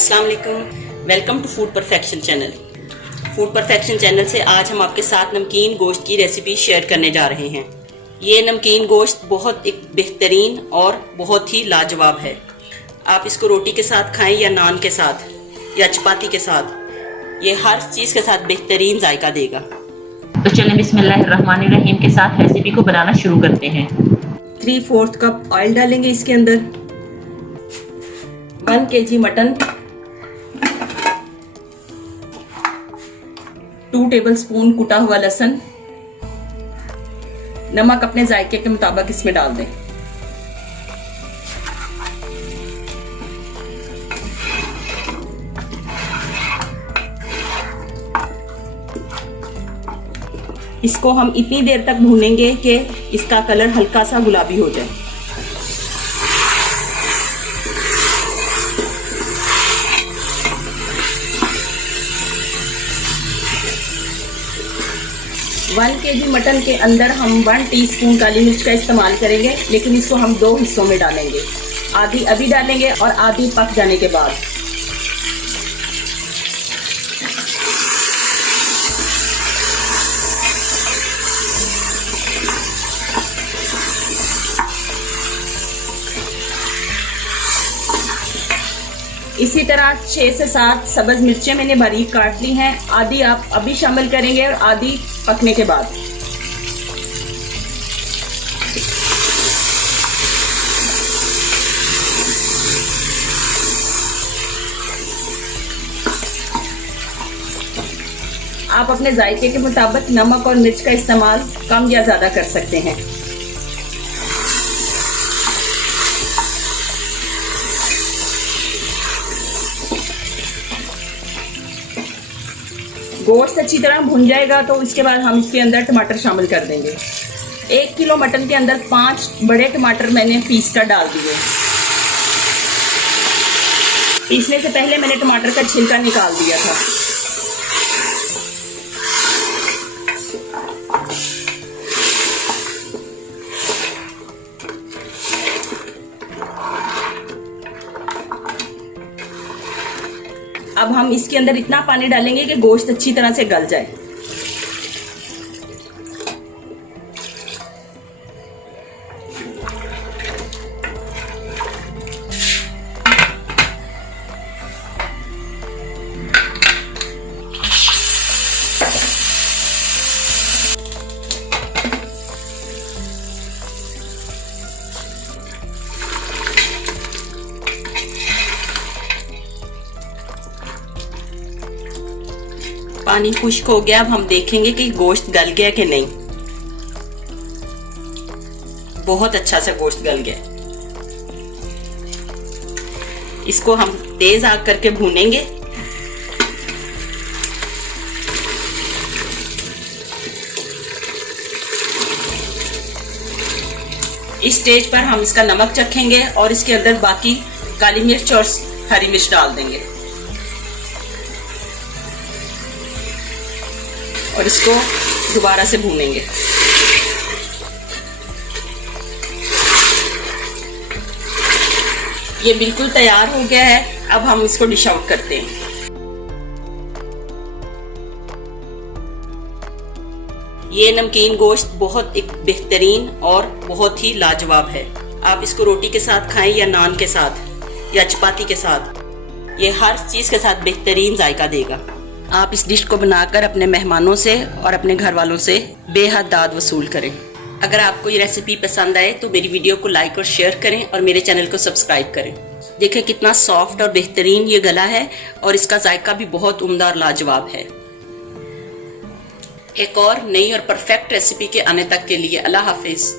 अस्सलाम वालेकुम, welcome to food perfection channel. Food perfection channel से आज हम आपके साथ नमकीन गोश्त की रेसिपी शेयर करने जा रहे हैं। ये नमकीन गोश्त बहुत एक बेहतरीन और बहुत ही लाजवाब है। आप इसको रोटी के साथ खाएं या नान के साथ या चपाती के साथ, ये हर चीज़ के साथ बेहतरीन जायका देगा। तो चलें बिस्मिल्लाहिर्रहमानिर्रहीम के साथ रेसिपी को बनाना शुरू करते हैं। 3/4 कप ऑयल डालेंगे इसके अंदर, 1 kg मटन, 2 टेबलस्पून कुटा हुआ लहसुन, नमक अपने जायके के मुताबिक इसमें डाल दें। इसको हम इतनी देर तक भूनेंगे कि इसका कलर हल्का सा गुलाबी हो जाए। वन kg मटन के अंदर हम 1 टीस्पून काली मिर्च का इस्तेमाल करेंगे, लेकिन इसको हम 2 हिस्सों में डालेंगे, आधी अभी डालेंगे और आधी पक जाने के बाद। इसी तरह 6 से 7 सब्ज मिर्चें मैंने बारीक काट ली हैं, आधी आप अभी शामिल करेंगे और आधी पकने के बाद। आप अपने जायके के मुताबिक नमक और मिर्च का इस्तेमाल कम या ज़्यादा कर सकते हैं। गोश्त अच्छी तरह भुन जाएगा तो इसके बाद हम इसके अंदर टमाटर शामिल कर देंगे। 1 किलो मटन के अंदर 5 बड़े टमाटर मैंने पीस कर डाल दिए। पीसने से पहले मैंने टमाटर का छिलका निकाल दिया था। अब हम इसके अंदर इतना पानी डालेंगे कि गोश्त अच्छी तरह से गल जाए। पानी खुश्क हो गया। अब हम देखेंगे कि गोश्त गल गया कि नहीं। बहुत अच्छा सा गोश्त गल गया। इसको हम तेज आग करके भूनेंगे। इस स्टेज पर हम इसका नमक चखेंगे और इसके अंदर बाकी काली मिर्च और हरी मिर्च डाल देंगे और इसको दोबारा से भूनेंगे। ये बिल्कुल तैयार हो गया है। अब हम इसको डिश आउट करते हैं। ये नमकीन गोश्त बहुत एक बेहतरीन और बहुत ही लाजवाब है। आप इसको रोटी के साथ खाएं या नान के साथ या चपाती के साथ, ये हर चीज़ के साथ बेहतरीन जायका देगा। आप इस डिश को बनाकर अपने मेहमानों से और अपने घर वालों से बेहद दाद वसूल करें। अगर आपको ये रेसिपी पसंद आए तो मेरी वीडियो को लाइक और शेयर करें और मेरे चैनल को सब्सक्राइब करें। देखें कितना सॉफ्ट और बेहतरीन ये गला है और इसका जायका भी बहुत उम्दा और लाजवाब है। एक और नई और परफेक्ट रेसिपी के आने तक के लिए अल्लाह हाफिज़।